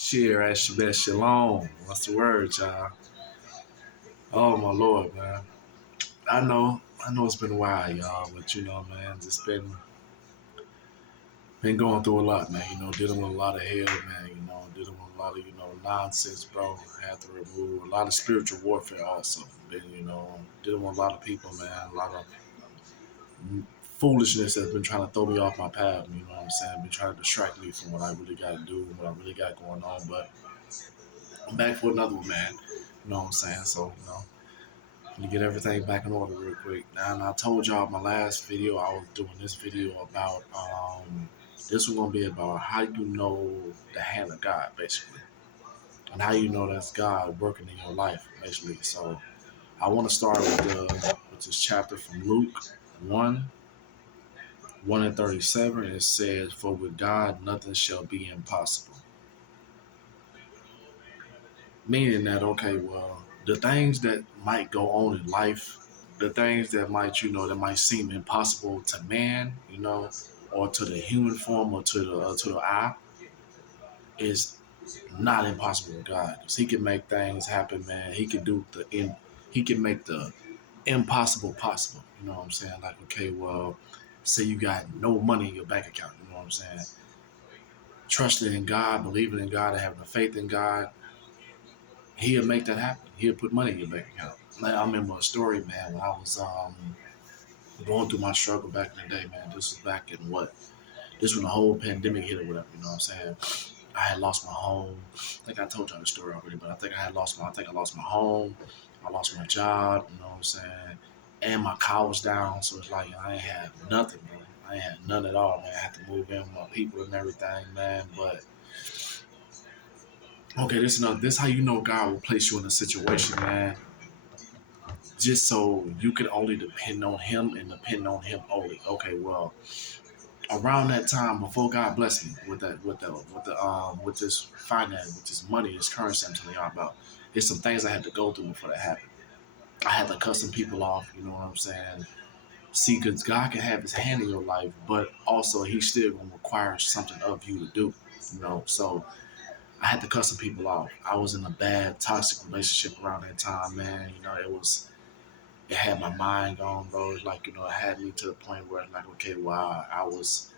Share Shabbat Shalom. What's the word, y'all? Oh my Lord, man. I know it's been a while, y'all, but man, just been going through a lot, man. Dealing with a lot of hell, man. Dealing with a lot of nonsense, bro. Had to remove a lot of spiritual warfare, also. Been dealing with a lot of people, man. A lot of foolishness that's been trying to throw me off my path. You know what I'm saying? Been trying to distract me from what I really got to do and what I really got going on, but I'm back for another one, man. You know what I'm saying? So, to get everything back in order real quick. Now, and I told y'all in my last video, I was doing this video about, this was going to be about how you know the hand of God, basically. And how you know that's God working in your life, basically. So I want to start with this chapter from Luke 1, 1 and 37. It says, "For with God nothing shall be impossible." Meaning that, okay, well, the things that might go on in life, the things that might seem impossible to man, or to the human form or to the eye, is not impossible with God. 'Cause He can make things happen, man. He can make the impossible possible. You know what I'm saying? Like, okay, well, say you got no money in your bank account. You know what I'm saying? Trusting in God, believing in God, and having a faith in God, He'll make that happen. He'll put money in your bank account. Like, I remember a story, man, when I was going through my struggle back in the day, man. This was back in what? This when the whole pandemic hit or whatever, you know what I'm saying? I had lost my home. I think I told y'all the story already, but I think I lost my home. I lost my job, you know what I'm saying? And my car was down, so it's like I ain't had nothing, bro. I ain't had none at all, man. I had to move in with my people and everything, man. But okay, this how you know God will place you in a situation, man, just so you can only depend on Him and depend on Him only. Okay, well, around that time before God blessed me with this finance, with this money, this currency I'm telling y'all about, there's some things I had to go through before that happened. I had to cut some people off, you know what I'm saying? See, because God can have His hand in your life, but also He's still gonna require something of you to do, So I had to cut some people off. I was in a bad, toxic relationship around that time, man. It had my mind gone, bro. It's like, it had me to the point where, like, okay, wow, I was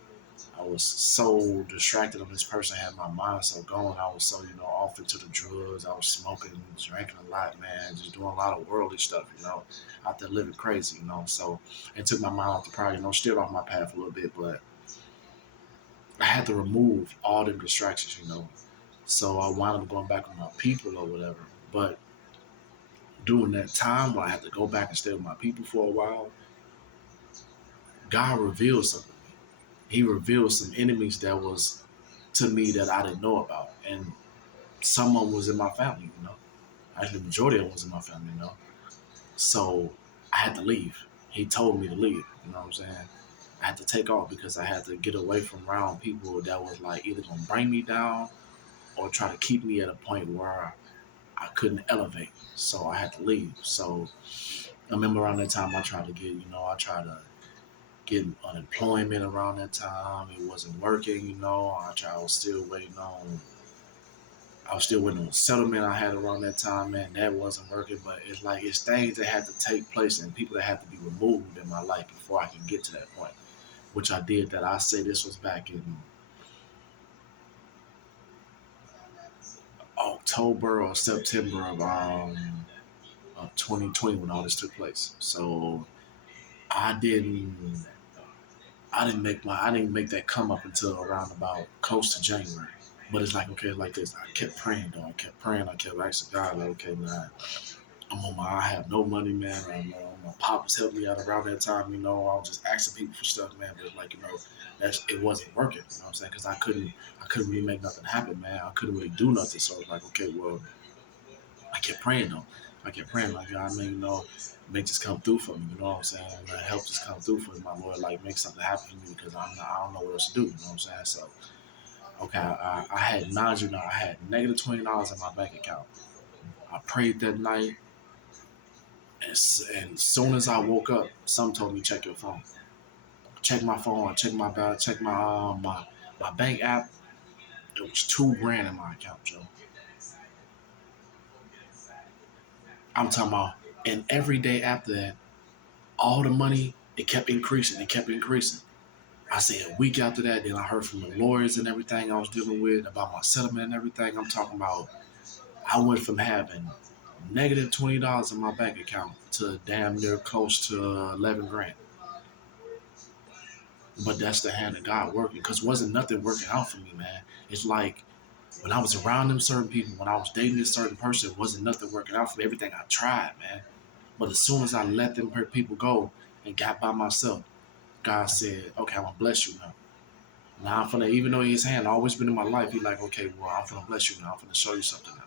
so distracted on this person, had my mind so gone. I was so, off into the drugs. I was smoking, drinking a lot, man, just doing a lot of worldly stuff, out there living crazy, So it took my mind off the prior, still off my path a little bit, but I had to remove all the distractions, So I wound up going back with my people or whatever. But during that time where I had to go back and stay with my people for a while, God revealed something. He revealed some enemies that was to me that I didn't know about. And some of them was in my family, Actually, the majority of them was in my family, So I had to leave. He told me to leave, you know what I'm saying? I had to take off because I had to get away from around people that was like either gonna bring me down or try to keep me at a point where I couldn't elevate. So I had to leave. So I remember around that time I tried to get unemployment around that time. It wasn't working, I was still waiting on a settlement I had around that time, man. That wasn't working, but it's things that had to take place and people that had to be removed in my life before I can get to that point, which I did. That I say this was back in October or September of 2020 when all this took place. So I didn't I didn't make that come up until around about close to January. But it's like, okay, like this. I kept praying, though. I kept praying. I kept asking God, like, okay, man, I have no money, man. My pops helped me out around that time, I was just asking people for stuff, man. But like, it wasn't working. You know what I'm saying? Because I couldn't really make nothing happen, man. I couldn't really do nothing. So it's like, okay, well, I kept praying though. I kept praying, like, God, man, make this come through for me. You know what I'm saying? Help this come through for me, my Lord. Like, make something happen for me because I don't know what else to do. You know what I'm saying? So, okay, I had I had negative $20 in my bank account. I prayed that night. And as soon as I woke up, some told me check your phone. Check my phone. Check my bank app. It was 2 grand in my account, Joe. I'm talking about, and every day after that, all the money, it kept increasing. It kept increasing. I said a week after that, then I heard from the lawyers and everything I was dealing with about my settlement and everything. I'm talking about, I went from having negative $20 in my bank account to damn near close to 11 grand. But that's the hand of God working, because wasn't nothing working out for me, man. It's like when I was around them certain people, when I was dating this certain person, wasn't nothing working out for me. Everything I tried, man. But as soon as I let them people go and got by myself, God said, okay, I'm gonna bless you now. Now I'm gonna, even though his hand always been in my life, he like, okay, well, I'm gonna bless you now. I'm gonna show you something now.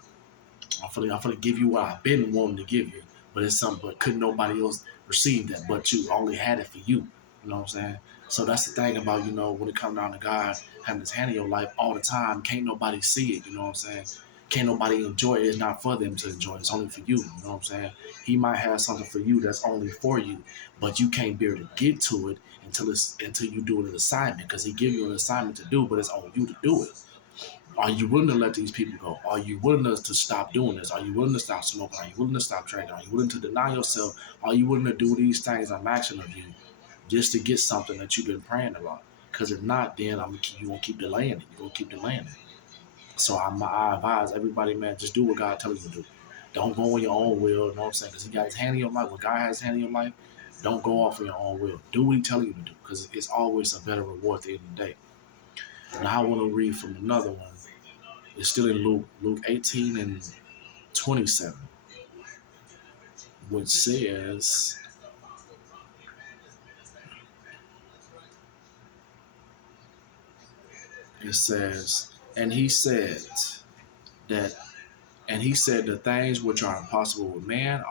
I'm gonna give you what I've been wanting to give you. But it's something, but couldn't nobody else receive that but you. Only had it for you. You know what I'm saying? So that's the thing about, when it comes down to God having his hand in your life all the time, can't nobody see it, you know what I'm saying? Can't nobody enjoy it. It's not for them to enjoy it. It's only for you. You know what I'm saying? He might have something for you that's only for you, but you can't be able to get to it until you do an assignment, because he give you an assignment to do, but it's on you to do it. Are you willing to let these people go? Are you willing to stop doing this? Are you willing to stop smoking? Are you willing to stop drinking? Are you willing to deny yourself? Are you willing to do these things I'm asking of you just to get something that you've been praying about? Because if not, then you gonna keep delaying it. You gonna keep delaying it. So I advise everybody, man, just do what God tells you to do. Don't go on your own will. You know what I'm saying? Because he got his hand in your life. When God has his hand in your life, don't go off on your own will. Do what he tells you to do, because it's always a better reward at the end of the day. Now I want to read from another one. It's still in Luke 18 and 27, which says, it says, and he said that, and he said the things which are impossible with man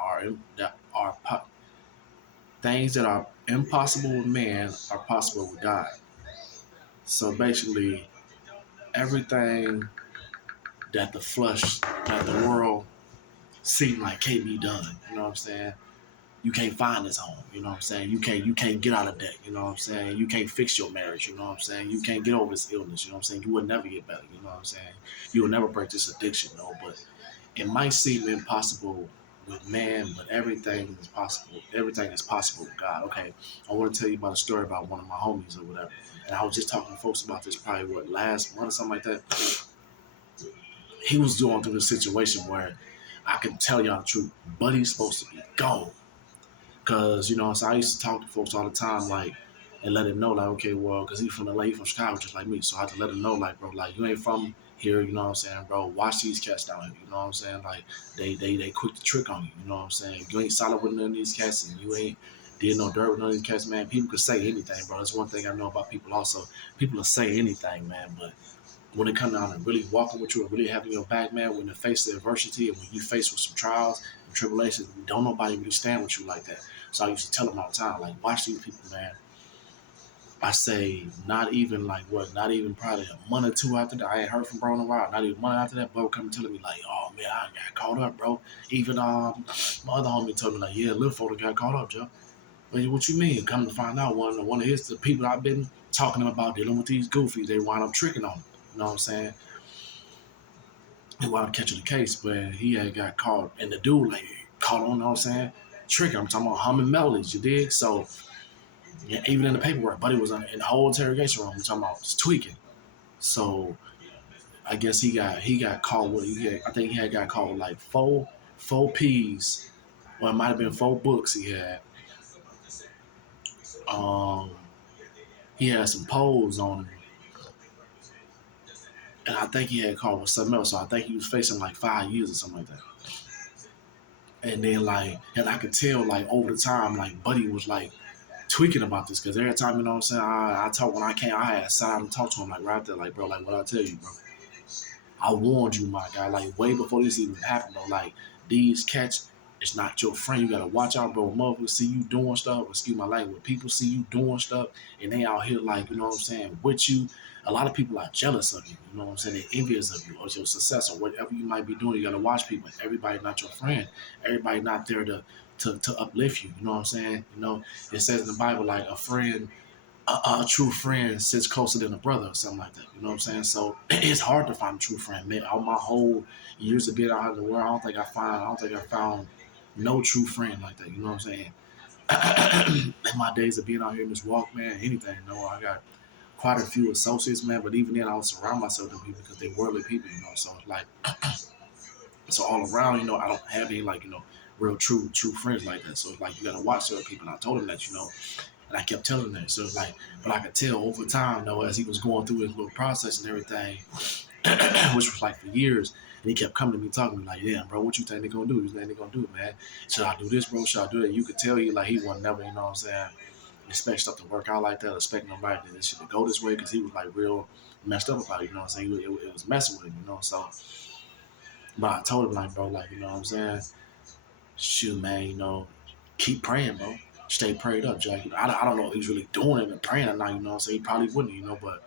things that are impossible with man are possible with God. So basically, everything that the flesh, that the world seem like can't be done. You know what I'm saying? You can't find this home, you know what I'm saying? You can't get out of debt, you know what I'm saying? You can't fix your marriage, you know what I'm saying? You can't get over this illness, you know what I'm saying? You will never get better, you know what I'm saying? You will never break this addiction, though. But it might seem impossible with man, but everything is possible. Everything is possible with God. Okay, I want to tell you about a story about one of my homies or whatever. And I was just talking to folks about this probably last month or something like that. He was going through a situation where I can tell y'all the truth, Buddy's supposed to be gone. Cause so I used to talk to folks all the time, like, and let him know, like, okay, well, cause he's from LA, he from Chicago, just like me. So I had to let him know, like, bro, like, you ain't from here, you know what I'm saying, bro? Watch these cats down here, you know what I'm saying? Like, they quick to trick on you, you know what I'm saying? You ain't solid with none of these cats, and you ain't did no dirt with none of these cats, man. People could say anything, bro. That's one thing I know about people. Also, people will say anything, man, but when it comes down to really walking with you and really having your back, man, when you face the adversity and when you face with some trials and tribulations, don't nobody really stand with you like that. So I used to tell them all the time, like, watch these people, man. I say not even not even probably a month or two after that. I ain't heard from bro in a while. Not even a month after that, bro come telling me like, oh man, I got caught up, bro. Even my other homie told me like, yeah, Lil Photo got caught up, Joe. Like, what you mean? Come to find out, one of the people I've been talking to him about dealing with these goofies, they wind up tricking on him. You know what I'm saying? He wound up catching the case, but he had got caught, and the dude like caught on. You know what I'm saying? Tricking. I'm talking about humming melodies. You dig? So yeah, even in the paperwork, Buddy was in the whole interrogation room. I'm talking about just tweaking. So I guess he got caught with. I think he had got caught with like four P's. Well, it might have been 4 books he had. Um, he had some poles on him, and I think he had caught with something else. So I think he was facing like 5 years or something like that. And then and I could tell like over the time, like Buddy was like tweaking about this, because every time, you know what I'm saying, I talk when I can't, I had sat down and talk to him like right there, like, bro, like what I tell you, bro. I warned you, my guy, like way before this even happened, though. Like, these cats, it's not your friend. You gotta watch out, bro. Motherfuckers see you doing stuff, excuse my language. When people see you doing stuff and they out here like, you know what I'm saying, with you, a lot of people are jealous of you, you know what I'm saying? They're envious of you or your success or whatever you might be doing. You gotta watch people. Everybody not your friend. Everybody not there to uplift you, you know what I'm saying? It says in the Bible, like, a friend a true friend sits closer than a brother or something like that. You know what I'm saying? So it's hard to find a true friend. Man, all my whole years of being out of the world, I don't think I found no true friend like that. You know what I'm saying? In my days of being out here in this walk, man, anything, I got quite a few associates, man. But even then, I don't surround myself with people because they worldly people, So it's like, so all around, I don't have any like, real true friends like that. So it's like you gotta watch certain people. And I told him that, and I kept telling him that. So it's like, but I could tell over time, though, as he was going through his little process and everything, which was like for years. And he kept coming to me, talking to me like, "Yeah, bro, what you think they're gonna do? You think they're gonna do, man? Should I do this, bro? Should I do that?" You could tell he wasn't never, you know what I'm saying, expect stuff to work out like that, expect nobody to this shit to go this way, because he was like real messed up about it, you know what I'm saying? It was messing with him, So, but I told him like, bro, like, you know what I'm saying? Shoot, man, keep praying, bro. Stay prayed up, Jack. I don't know if he's really doing it and praying or not, So he probably wouldn't, but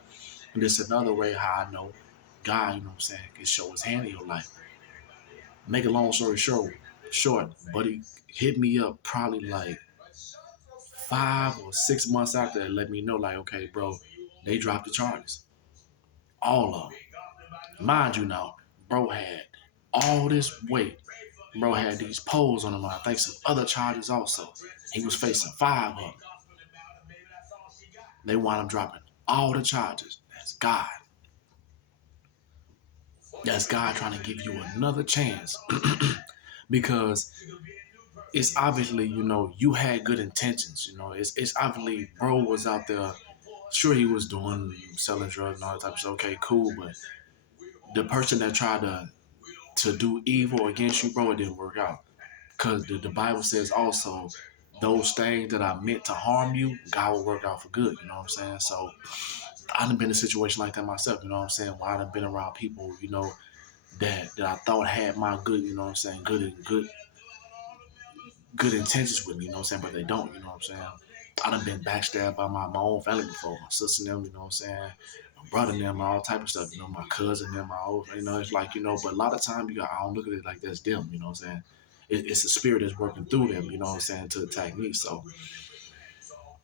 this is another way how I know God, you know what I'm saying, can show his hand in your life. Make a long story short, buddy hit me up probably like 5 or 6 months after that, let me know, like, okay, bro, they dropped the charges. All of them. Mind you now, bro had all this weight. Bro had these poles on him. I think some other charges also. He was facing 5 of them. They wound up dropping all the charges. That's God. That's God trying to give you another chance. Because it's obviously, you had good intentions. It's obviously bro was out there. Sure, he was doing selling drugs and all that type of stuff. Okay, cool, but the person that tried to do evil against you, bro, it didn't work out. Because the Bible says also, those things that are meant to harm you, God will work out for good. You know what I'm saying? So I done been in a situation like that myself. You know what I'm saying? Where I done been around people, that I thought had my good, you know what I'm saying, good intentions with me, you know what I'm saying, but they don't, you know what I'm saying. I done been backstabbed by my own family before, my sister and them, you know what I'm saying, my brother and them, all type of stuff, my cousin and them, my old, it's like, but a lot of times I don't look at it like that's them, you know what I'm saying. It's a spirit that's working through them, you know what I'm saying, to attack me. So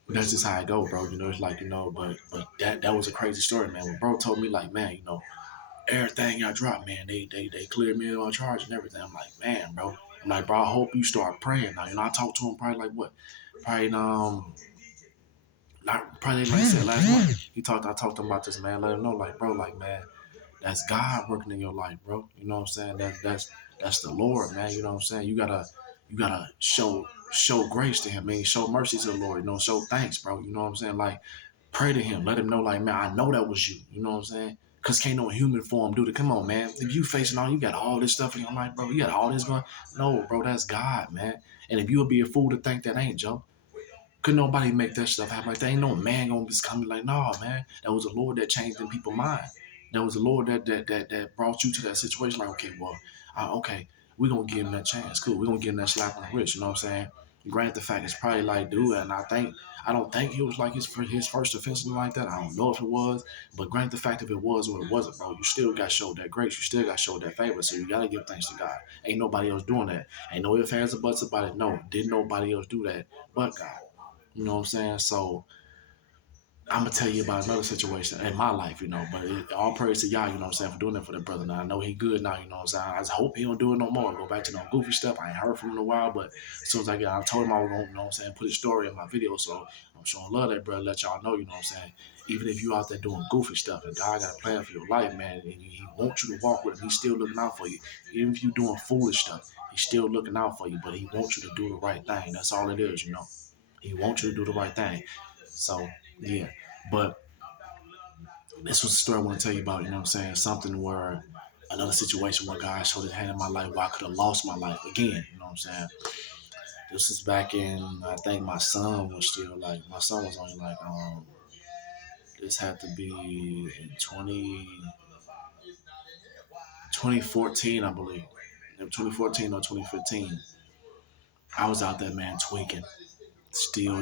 that's just how I go, bro. It's like, but that was a crazy story, man. When bro told me like, man, everything I dropped, man, they cleared me on charge and everything. I'm like, man, bro. I'm like, bro, I hope you start praying now. I talked to him probably like what? Probably not probably like I said last month. I talked to him about this, man. Let him know, like, bro, like, man, that's God working in your life, bro. You know what I'm saying? That's the Lord, man. You know what I'm saying? You gotta show grace to him, man. Show mercy to the Lord, show thanks, bro. You know what I'm saying? Like, pray to him. Let him know, like, man, I know that was you. You know what I'm saying? Cause can't no human form do it. Come on, man. If you facing you got all this stuff in your life, bro. You got all this going. No, bro, that's God, man. And if you would be a fool to think that ain't Joe, could nobody make that stuff happen? Like, there ain't no man gonna just come like, nah, man. That was the Lord that changed in people's mind. That was the Lord that brought you to that situation. Like, okay, well, okay, we're gonna give him that chance. Cool, we're gonna give him that slap on the wrist. You know what I'm saying? Granted, the fact it's probably like, dude, and I don't think it was like his first offense or like that. I don't know if it was, but granted, the fact if it was or it wasn't, bro, you still got showed that grace. You still got showed that favor. So you gotta give thanks to God. Ain't nobody else doing that. Ain't no ifs, ands, or buts about it. No, didn't nobody else do that but God. You know what I'm saying? So I'm gonna tell you about another situation in my life, but all praise to y'all, you know what I'm saying, for doing that for the brother. Now I know he good now, you know what I'm saying. I just hope he don't do it no more. Go back to no goofy stuff. I ain't heard from him in a while, but as soon as I told him I was gonna, you know what I'm saying, put his story in my video. So I'm showing love that brother, let y'all know, you know what I'm saying. Even if you out there doing goofy stuff and God got a plan for your life, man, and he wants you to walk with him, he's still looking out for you. Even if you doing foolish stuff, he's still looking out for you, but he wants you to do the right thing. That's all it is, He wants you to do the right thing. So yeah. But this was the story I want to tell you about, you know what I'm saying? Something where another situation where God showed his hand in my life where I could have lost my life again, you know what I'm saying? This was back in, I think my son was still like, my son was only like, this had to be in 2014, I believe. 2014 or 2015. I was out there, man, tweaking. Still,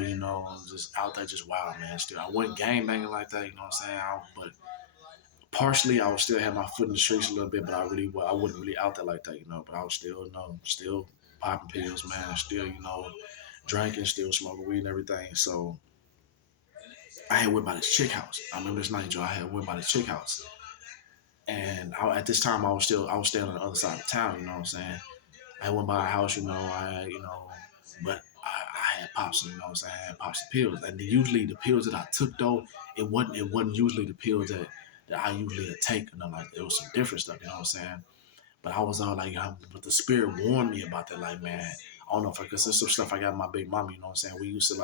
just out there just wild, man. Still, I wasn't gang banging like that, you know what I'm saying? But partially, I would still have my foot in the streets a little bit, but I wasn't really out there like that, But I was still, still popping pills, man. Still, drinking, still smoking weed and everything. So I had went by this chick house. I remember this night, Joe. I had went by this chick house, and at this time I was staying on the other side of town. You know what I'm saying? I went by a house, but I had popped some, you know what I'm saying? I had popped some pills. And usually the pills that I took though, it wasn't usually the pills that I usually take, like it was some different stuff, you know what I'm saying? But I was all like, but the spirit warned me about that, like, man, I don't know if because there's some stuff I got in my big mama, you know what I'm saying? We used to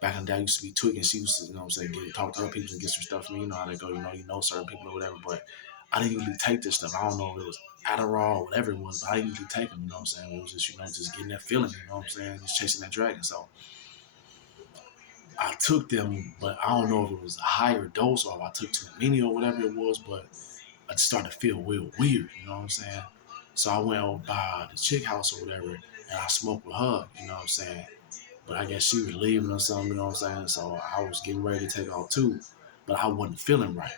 back in the day I used to be tweaking, she used to, you know what I'm saying, talk to other people and get some stuff from me, you know how they go, you know certain people or whatever, but I didn't usually take this stuff. I don't know if it was Adderall or whatever it was, but I didn't usually take them, you know what I'm saying? It was just, just getting that feeling, you know what I'm saying? Just chasing that dragon. So I took them, but I don't know if it was a higher dose or if I took too many or whatever it was, but I just started to feel real weird, you know what I'm saying? So I went over by the chick house or whatever, and I smoked with her, you know what I'm saying? But I guess she was leaving or something, you know what I'm saying? So I was getting ready to take off too, but I wasn't feeling right.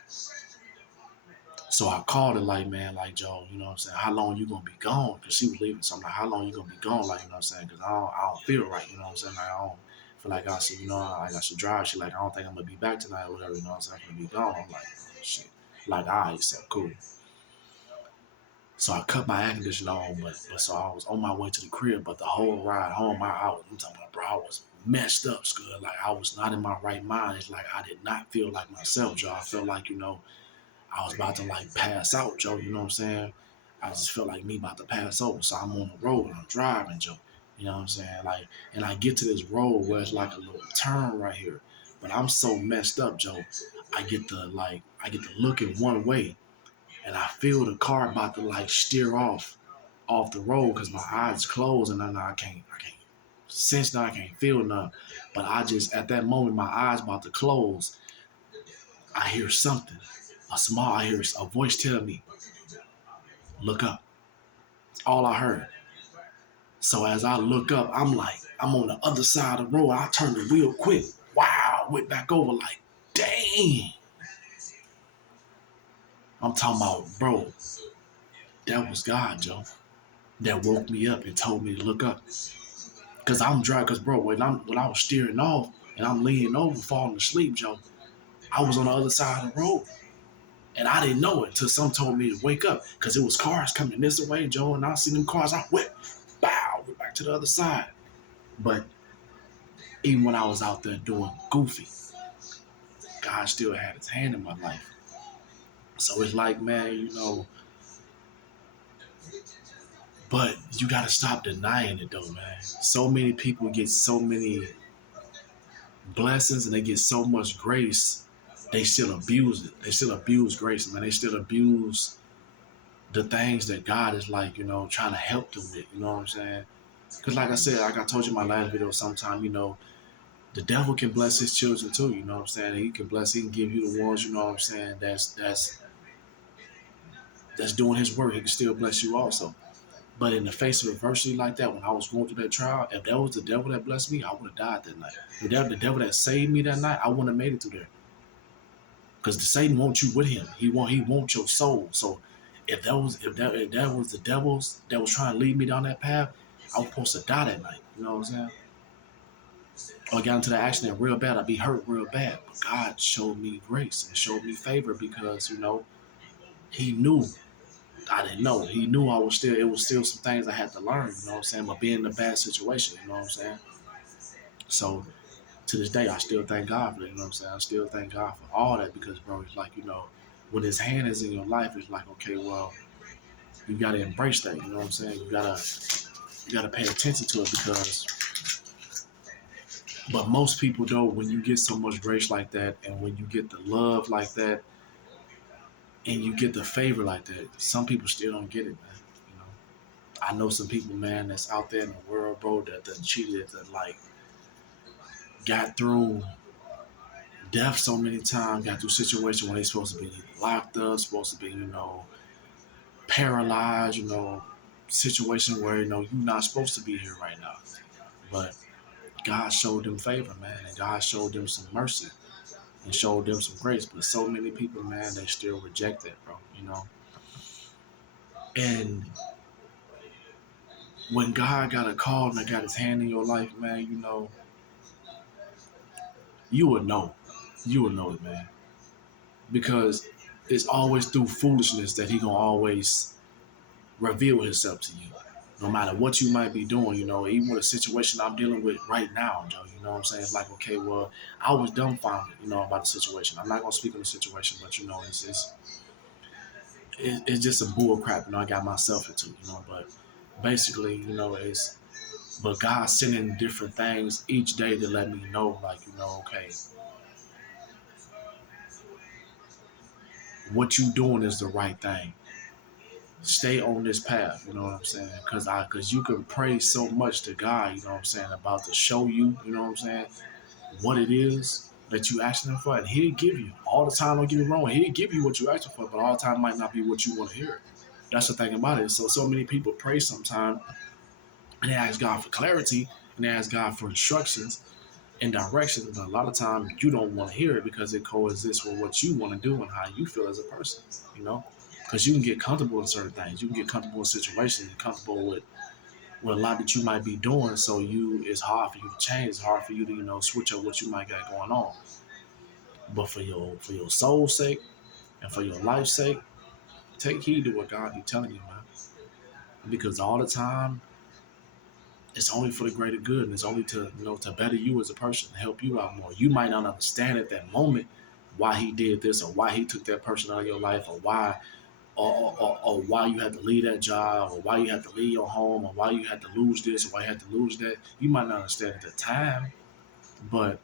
So I called her like, man, like, Joe, you know what I'm saying? How long you gonna be gone? Cause she was leaving. So I'm like, how long you gonna be gone? Like, you know what I'm saying? Cause I don't feel right, you know what I'm saying? Like, I don't feel like I should, I should drive. She like, I don't think I'm gonna be back tonight or whatever, you know what I'm saying? I'm gonna be gone. I'm like, oh, shit. Like, all right, so cool. So I cut my air conditioner on, but so I was on my way to the crib, but the whole ride home, I'm talking about, bro, I was messed up, Scud. Like, I was not in my right mind. It's like I did not feel like myself, Joe. I felt like, I was about to like pass out, Joe. You know what I'm saying? I just felt like me about to pass over. So I'm on the road and I'm driving, Joe. You know what I'm saying? Like, and I get to this road where it's like a little turn right here. But I'm so messed up, Joe. I get to looking one way and I feel the car about to like steer off the road because my eyes closed and then I can't sense that I can't feel nothing. But I just at that moment my eyes about to close, I hear something. I hear a voice tell me, look up. All I heard. So as I look up, I'm on the other side of the road. I turned the wheel quick. Wow, went back over like, dang. I'm talking about, bro, that was God, Joe. That woke me up and told me to look up. Cause I'm driving, cause bro, when I was steering off and I'm leaning over, falling asleep, Joe, I was on the other side of the road. And I didn't know it until some told me to wake up. Cause it was cars coming this way, Joe, and I see them cars, I went, bow, went back to the other side. But even when I was out there doing goofy, God still had his hand in my life. So it's like, man, but you gotta stop denying it though, man. So many people get so many blessings and they get so much grace, they still abuse it. They still abuse grace, man. They still abuse the things that God is like, trying to help them with, you know what I'm saying? Because like I said, like I told you in my last video sometime, the devil can bless his children too, you know what I'm saying? He can give you the ones, you know what I'm saying, that's doing his work. He can still bless you also. But in the face of adversity like that, when I was going through that trial, if that was the devil that blessed me, I would have died that night. If that the devil that saved me that night, I wouldn't have made it through there. Because the Satan wants you with him. He wants your soul. So if that was the devils that was trying to lead me down that path, I was supposed to die that night. You know what I'm saying? Or I got into the accident real bad, I'd be hurt real bad. But God showed me grace and showed me favor because, he knew I didn't know. He knew it was still some things I had to learn, you know what I'm saying? But being in a bad situation, you know what I'm saying? So to this day, I still thank God for that, you know what I'm saying? I still thank God for all that because, bro, it's like, when his hand is in your life, it's like, okay, well, you got to embrace that, you know what I'm saying? You gotta pay attention to it because, but most people though, when you get so much grace like that and when you get the love like that and you get the favor like that, some people still don't get it, man. You know, I know some people, man, that's out there in the world, bro, that cheated, that like got through death so many times, got through situations where they supposed to be locked up, supposed to be, paralyzed, situation where, you're not supposed to be here right now. But God showed them favor, man, and God showed them some mercy and showed them some grace. But so many people, man, they still reject that, bro. And when God got a call and got his hand in your life, man, you would know. You will know it, man. Because it's always through foolishness that he gonna always reveal himself to you. No matter what you might be doing, even with a situation I'm dealing with right now, Joe, you know what I'm saying? It's like, okay, well, I was dumbfounded, about the situation. I'm not gonna speak on the situation, but it's just a bull crap, I got myself into, but basically, but God sending different things each day to let me know, like, okay, what you doing is the right thing. Stay on this path, you know what I'm saying? Cause you can pray so much to God, you know what I'm saying, about to show you, you know what I'm saying, what it is that you asking him for, and he'll give you. All the time, don't get me wrong, he'll give you what you asking for, but all the time might not be what you want to hear. That's the thing about it. So many people pray sometimes and they ask God for clarity and they ask God for instructions and directions, but a lot of times you don't want to hear it because it coexists with what you want to do and how you feel as a person, you know? Because you can get comfortable in certain things. You can get comfortable in situations, comfortable with a lot that you might be doing. So it's hard for you to change. It's hard for you to, switch up what you might got going on. But for your soul's sake and for your life's sake, take heed to what God be telling you, man. Because all the time, it's only for the greater good, and it's only to to better you as a person, to help you out more. You might not understand at that moment why he did this, or why he took that person out of your life, or why you had to leave that job, or why you had to leave your home, or why you had to lose this, or why you had to lose that. You might not understand at the time, but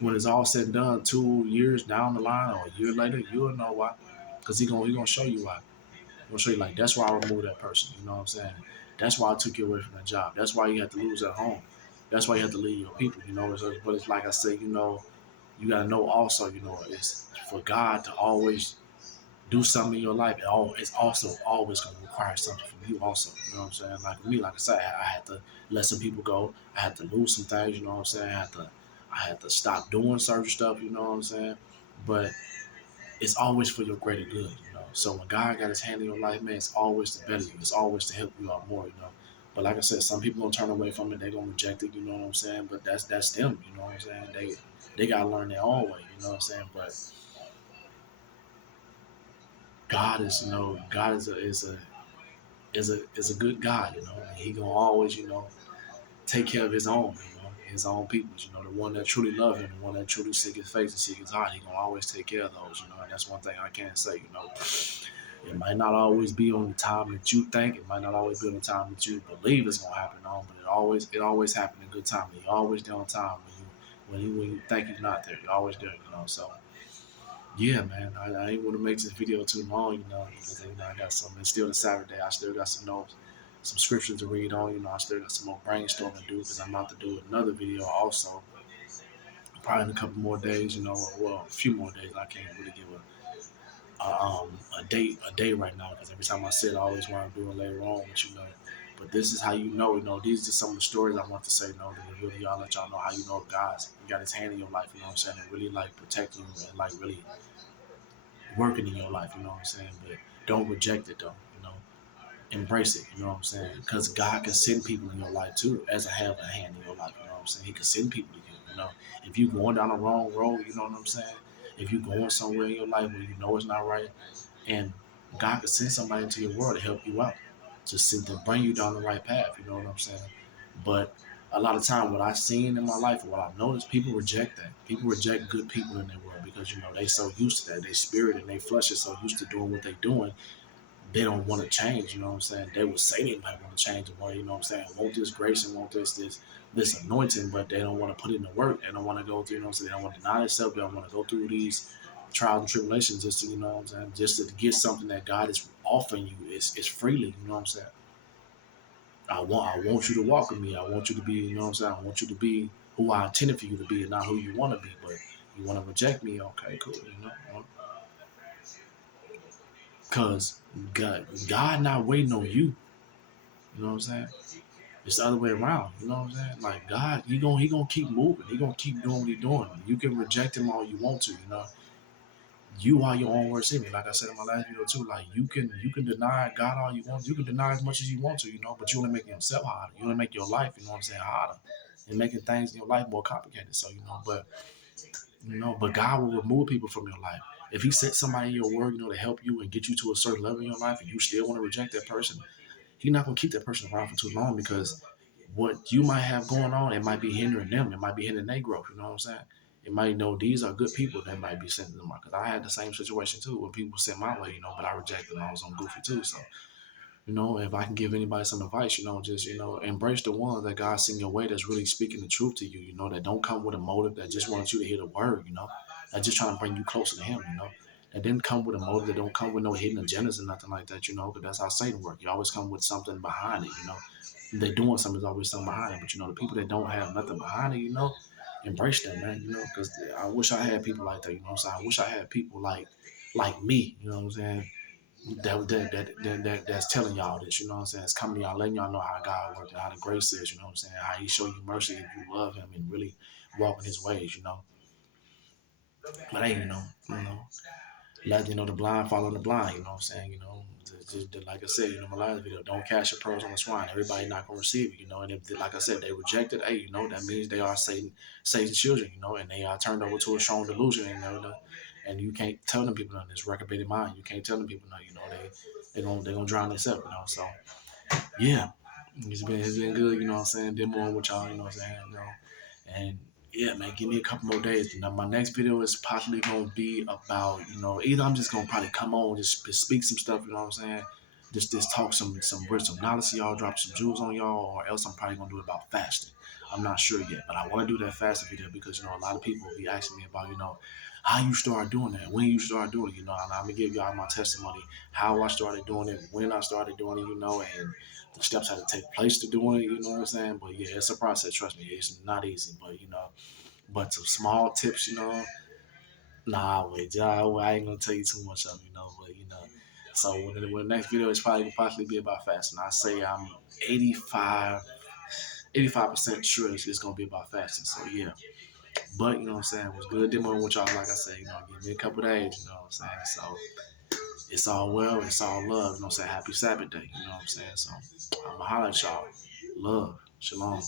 when it's all said and done, 2 years down the line or a year later, you'll know why. Because he gonna show you why. He's gonna show you, like, that's why I removed that person. You know what I'm saying? That's why I took you away from that job. That's why you had to lose that home. That's why you had to leave your people. But it's like I say, you gotta know also, it's for God to always do something in your life. It's also always gonna require something from you also. You know what I'm saying? Like me, like I said, I had to let some people go. I had to lose some things. You know what I'm saying? I had to stop doing certain stuff. You know what I'm saying? But it's always for your greater good. So when God got His hand in your life, man, it's always to better you. It's always to help you out more. But like I said, some people gonna turn away from it. They gonna reject it. You know what I'm saying? But that's them. You know what I'm saying? They gotta learn their own way. You know what I'm saying? But God is a good God. And He gonna always take care of His own. His own people. The one that truly love Him, the one that truly seek His face and seek His heart. He gonna always take care of those. And that's one thing I can't say. It might not always be on the time that you think. It might not always be on the time that you believe it's gonna happen on, but it always happens in good time. You're always there on time when you think he's not there. You're always there. So yeah, man. I ain't want to make this video too long, because I got some. It's still a Saturday. I still got some notes, some scriptures to read on. I still got some more brainstorming to do because I'm about to do another video also. Probably in a couple more days, well, a few more days. I can't really give a day right now because every time I sit, I always want to do it later on. But this is how these are some of the stories I want to say. To really y'all let y'all know how God's got His hand in your life. You know what I'm saying? And really like protecting you and like really working in your life. You know what I'm saying? But don't reject it though. Embrace it. You know what I'm saying? Because God can send people in your life too, as a have a hand in your life. You know what I'm saying? He can send people to you. If you're going down the wrong road, you know what I'm saying? If you're going somewhere in your life where you know it's not right, and God can send somebody into your world to help you out, to bring you down the right path. You know what I'm saying? But a lot of time, what I've seen in my life, and what I've noticed, people reject that. People reject good people in their world because they so used to that. Their spirit and their flesh is so used to doing what they're doing. They don't want to change. You know what I'm saying? They would say they might want to change the way. You know what I'm saying? Want this grace and want this anointing, but they don't want to put in the work. They don't want to go through. You know what I'm saying? They don't want to deny themselves. They don't want to go through these trials and tribulations just to, you know what I'm saying, just to get something that God is offering you is freely. You know what I'm saying? I want you to walk with me. I want you to be, you know what I'm saying? I want you to be who I intended for you to be and not who you want to be. But you want to reject me? Okay, cool. Because God not waiting on you. You know what I'm saying? It's the other way around. You know what I'm saying? Like God, he gonna keep moving. He gonna keep doing what he doing. You can reject him all you want to. You are your own worst enemy. Like I said in my last video too. Like you can deny God all you want. You can deny as much as you want to. But you only make yourself harder. You only make your life. You know what I'm saying? Harder, and making things in your life more complicated. So but But God will remove people from your life. If He set somebody in your word, to help you and get you to a certain level in your life, and you still want to reject that person, He's not gonna keep that person around for too long because what you might have going on, it might be hindering them. It might be hindering their growth. You know what I'm saying? It might know these are good people that might be sent to them. Because I had the same situation too, when people sent my way, but I rejected them. I was on goofy too. So if I can give anybody some advice, just, embrace the ones that God sent your way that's really speaking the truth to you, that don't come with a motive, that just wants you to hear the word, that just trying to bring you closer to Him, that didn't come with a motive, that don't come with no hidden agendas or nothing like that, because that's how Satan works. You always come with something behind it, They're doing something, there's always something behind it. But, the people that don't have nothing behind it, embrace them, man, because I wish I had people like that, you know what I'm saying? I wish I had people like me, you know what I'm saying? That's telling y'all this, you know what I'm saying? It's coming to y'all, letting y'all know how God works and how the grace is, you know what I'm saying? How He show you mercy if you love Him and really walk in His ways. But hey, let the blind follow the blind, you know what I'm saying? Just like I said, my last video, don't cast your pearls on the swine. Everybody not gonna receive it, and if, like I said, they rejected, hey, that means they are Satan's children, and they are turned over to a strong delusion, and you can't tell them people nothing. It's reprobated mind. You can't tell them people nothing, they gonna drown themselves, So yeah, it's been good, you know what I'm saying? Did more with y'all, you know what I'm saying? And yeah, man, give me a couple more days. My next video is possibly gonna be about, either I'm just gonna probably come on, just speak some stuff, you know what I'm saying? Just talk some words, some knowledge to y'all, drop some jewels on y'all, or else I'm probably gonna do it about fasting. I'm not sure yet, but I want to do that fasting video because a lot of people be asking me about how you start doing that, when you start doing it, and I'm gonna give y'all my testimony, how I started doing it, when I started doing it, and the steps had to take place to doing it, you know what I'm saying? But yeah, it's a process, trust me, it's not easy, but some small tips, nah, wait, I ain't gonna tell you too much of it, but so when the next video is probably gonna possibly be about fasting, I say I'm 85% sure it's gonna be about fasting. So yeah. But you know what I'm saying, it was good demoing with y'all, like I say, give me a couple days, you know what I'm saying? So it's all well, it's all love, you know what I'm saying? Happy Sabbath day, you know what I'm saying? So I'ma holler at y'all. Love. Shalom.